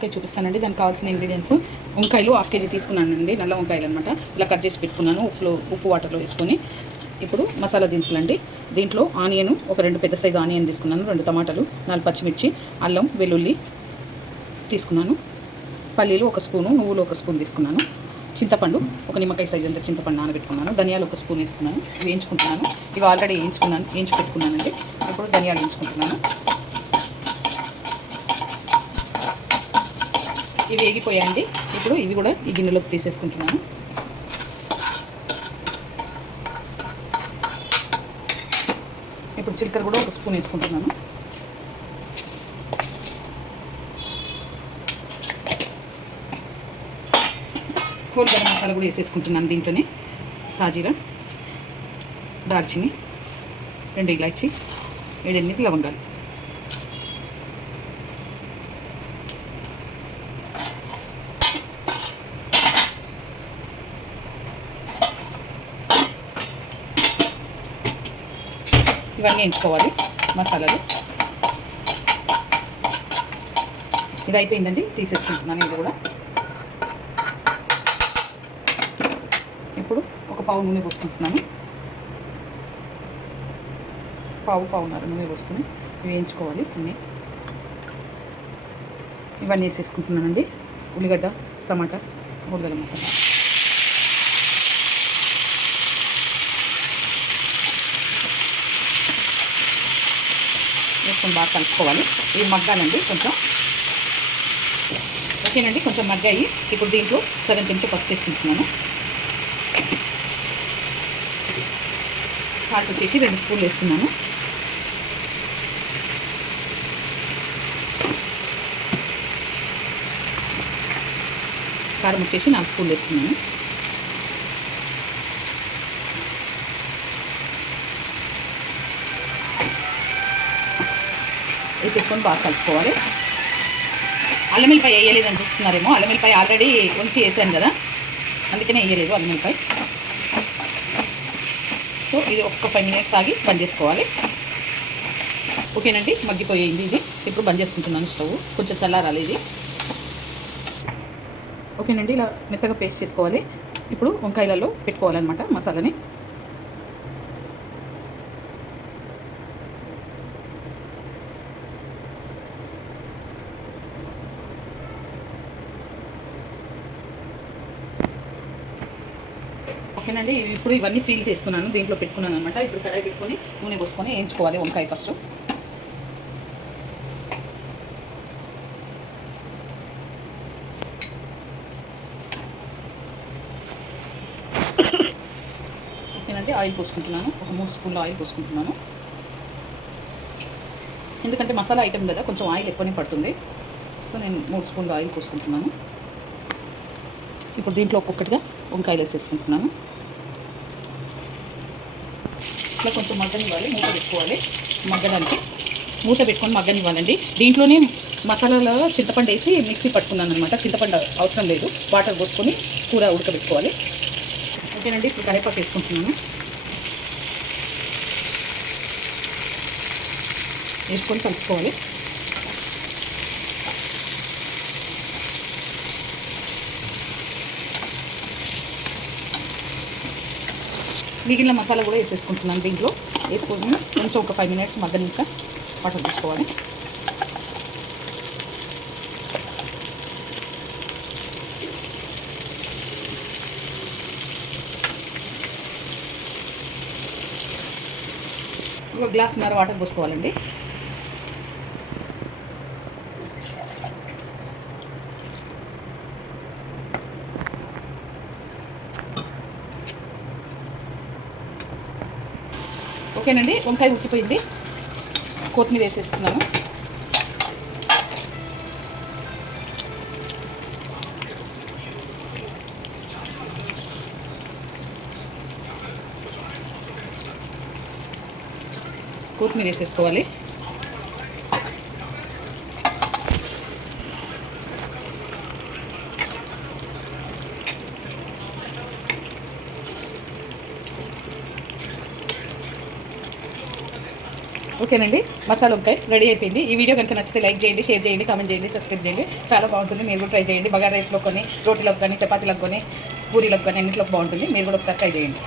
వంకాయ చూపిస్తానండి. దానికి కావాల్సిన ఇంగ్రీడియంట్స్ వంకాయలు 1/2 kg తీసుకున్నానండి. నల్ల వంకాయలు అనమాట. ఇలా కట్ చేసి పెట్టుకున్నాను ఉప్పు వాటర్లో వేసుకొని. ఇప్పుడు మసాలా దినుసులండి. దీంట్లో ఆనియన్ ఒక 2 పెద్ద సైజు ఆనియన్ తీసుకున్నాను, 2 టమాటాలు, 4 పచ్చిమిర్చి, అల్లం వెల్లుల్లి తీసుకున్నాను, పల్లీలు 1 స్పూను, నువ్వులు 1 స్పూన్ తీసుకున్నాను, చింతపండు ఒక నిమ్మకాయ సైజ్ అంత చింతపండు నానబెట్టుకున్నాను, ధనియాలు 1 స్పూన్ వేసుకున్నాను. వేయించుకుంటున్నాను. ఇవి ఆల్రెడీ వేయించి పెట్టుకున్నానండి. ఇప్పుడు ధనియాలు వేయించుకుంటున్నాను. ఇవి వేగిపోయాయండి. ఇప్పుడు ఇవి కూడా ఈ గిన్నెలోకి తీసేసుకుంటున్నాను. ఇప్పుడు జీలకర్ర కూడా 1 స్పూన్ వేసుకుంటున్నాను. హోల్ గరం మసాలా కూడా వేసేసుకుంటున్నాను. దీంట్లోనే సాజీరా, దాల్చిని, 2 ఇలాచి, 7-8 లవంగాలు. ఇవన్నీ ఎంచుకోవాలి మసాలాలు. ఇది అయిపోయిందండి, తీసేసుకుంటున్నాను. ఇది కూడా ఇప్పుడు ఒక పావు నూనె పోసుకుంటున్నాను. పావున్నర నూనె పోసుకొని వేయించుకోవాలి అన్నీ. ఇవన్నీ వేసేసుకుంటున్నానండి. ఉల్లిగడ్డ, టమాటా, ఉల్లిగడ్డ మసాలా వేసుకొని బాగా కలుపుకోవాలి. ఇవి మగ్గాలండి కొంచెం. ఓకేనండి, కొంచెం మగ్గాయి. ఇప్పుడు దీంట్లో సగం చెంచా పసుపు వేసుకుంటున్నాను. సాల్ట్ వచ్చేసి 2 స్పూన్లు వేస్తున్నాను. కారం వచ్చేసి 4 స్పూన్లు వేస్తున్నాను. వేసేసుకొని బాగా కలుపుకోవాలి. అల్లం వెల్లిపాయ వేయలేదు అని చూస్తున్నారేమో. అల్లం వెల్లిపాయ ఆల్రెడీ ఉంచి వేసాను కదా, అందుకనే వేయలేదు అల్లం వెల్లిపాయ. సో ఇది ఒక్క 5 మినిట్స్ ఆగి బంద్ చేసుకోవాలి. ఓకేనండి, మగ్గిపోయింది ఇది. ఇప్పుడు బంద్ చేసుకుంటున్నాను స్టవ్. కొంచెం చల్లారాలి ఇది. ఓకేనండి, ఇలా మెత్తగా పేస్ట్ చేసుకోవాలి. ఇప్పుడు వంకాయలలో పెట్టుకోవాలన్నమాట మసాలాని. ఓకేనండి, ఇప్పుడు ఇవన్నీ ఫీల్ చేసుకున్నాను, దీంట్లో పెట్టుకున్నాను అనమాట. ఇప్పుడు కడాయి పెట్టుకొని నూనె పోసుకొని వేయించుకోవాలి వంకాయ ఫస్ట్. ఓకేనండి, ఆయిల్ పోసుకుంటున్నాను. ఒక 3 స్పూన్ల ఆయిల్ పోసుకుంటున్నాను. ఎందుకంటే మసాలా ఐటెం కదా, కొంచెం ఆయిల్ ఎక్కువనే పడుతుంది. సో నేను 3 స్పూన్ల ఆయిల్ పోసుకుంటున్నాను. ఇప్పుడు దీంట్లో ఒక్కొక్కటిగా వంకాయలు వేసేసుకుంటున్నాను. ఇట్లా కొంచెం మగ్గనివ్వాలి. మూత పెట్టుకోవాలి మగ్గడానికి. మూత పెట్టుకొని మగ్గనివ్వాలండి. దీంట్లోనే మసాలాలో చింతపండు వేసి మిక్సీ పట్టుకున్నాను అనమాట. చింతపండు అవసరం లేదు. వాటర్ పోసుకొని కూర ఉడకబెట్టుకోవాలి. ఓకేనండి, ఇప్పుడు కరివేపాకు వేసుకుంటున్నాను. వేసుకొని కలుపుకోవాలి. మిగిలిన మసాలా కూడా వేసేసుకుంటున్నాను. దీంట్లో వేసుకొని కొంచెం ఒక 5 మినిట్స్ మగ్గనిక వాటర్ తీసుకోవాలి. ఒక గ్లాసున్నర వాటర్ పోసుకోవాలండి. ఓకేనండి, వంకాయ ఉడికిపోయింది. కొత్తిమీర వేసేస్తున్నాను. కొత్తిమీర వేసేసుకోవాలి. ఓకేనండి, మసాలా వంకాయ రెడీ అయిపోయింది. ఈ వీడియో కనుక నచ్చితే లైక్ చేయండి, షేర్ చేయండి, కామెంట్ చేయండి, సబ్స్క్రైబ్ చేయండి. చాలా బాగుంటుంది. మీరు కూడా ట్రై చేయండి. బగారా రైస్లో కానీ, రోటీలకు కానీ, చపాతీలకు కానీ, పూరీలకు కానీ అన్నింటిలోకి బాగుంటుంది. మీరు కూడా ఒకసారి ట్రై చేయండి.